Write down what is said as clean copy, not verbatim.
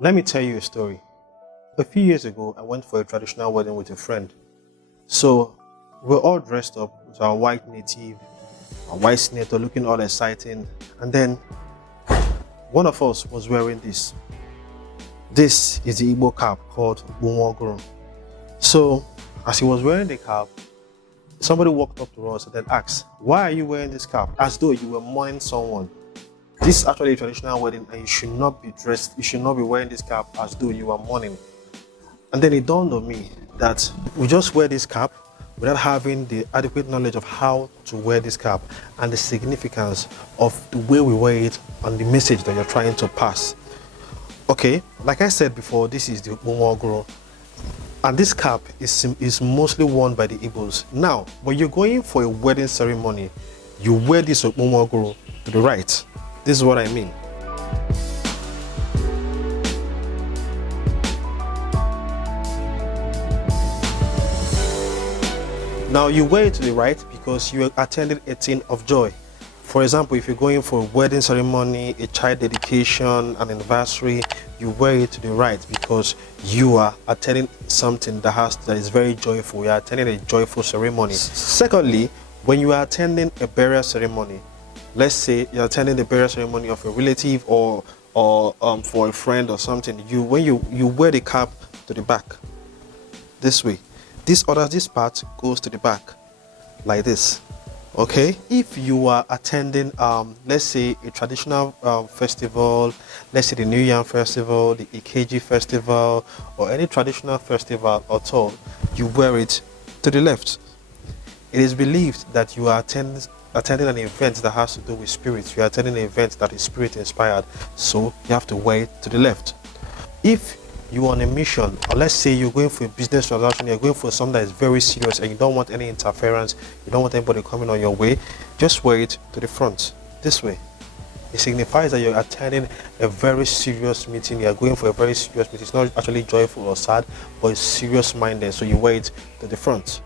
Let me tell you a story. A few years ago, I went for a traditional wedding with a friend. So we were all dressed up with our white native, our white senator looking all exciting. And then one of us was wearing this. This is the Igbo cap called Okpu Nwaguru. So as he was wearing the cap, somebody walked up to us and then asked, "Why are you wearing this cap?" As though you were mourning someone. This is actually a traditional wedding and you should not be dressed, you should not be wearing this cap as though you are mourning. And then it dawned on me that we just wear this cap without having the adequate knowledge of how to wear this cap and the significance of the way we wear it and the message that you're trying to pass. Okay, like I said before, this is the Okpu Nwaguru. And this cap is mostly worn by the Igbos. Now, when you're going for a wedding ceremony, you wear this Okpu Nwaguru to the right. This is what I mean. Now you wear it to the right because you are attending a thing of joy. For example, if you're going for a wedding ceremony, a child dedication, an anniversary, you wear it to the right because you are attending something that is very joyful. You are attending a joyful ceremony. Secondly, when you are attending a burial ceremony, let's say you're attending the burial ceremony of a relative or for a friend or something, when you wear the cap to the back this way. This part goes to the back like this. Okay, if you are attending let's say a traditional festival, let's say the New Yam festival, the Ikeji festival, or any traditional festival at all, you wear it to the left. It is believed that you are attending an event that has to do with spirits. You are attending an event that is spirit inspired, so you have to wear it to the left. If you are on a mission, or let's say you're going for a business transaction, you're going for something that is very serious and you don't want any interference, you don't want anybody coming on your way, just wear it to the front, this way. It signifies that you're attending a very serious meeting, you're going for a very serious meeting. It's not actually joyful or sad, but it's serious minded, so you wear it to the front.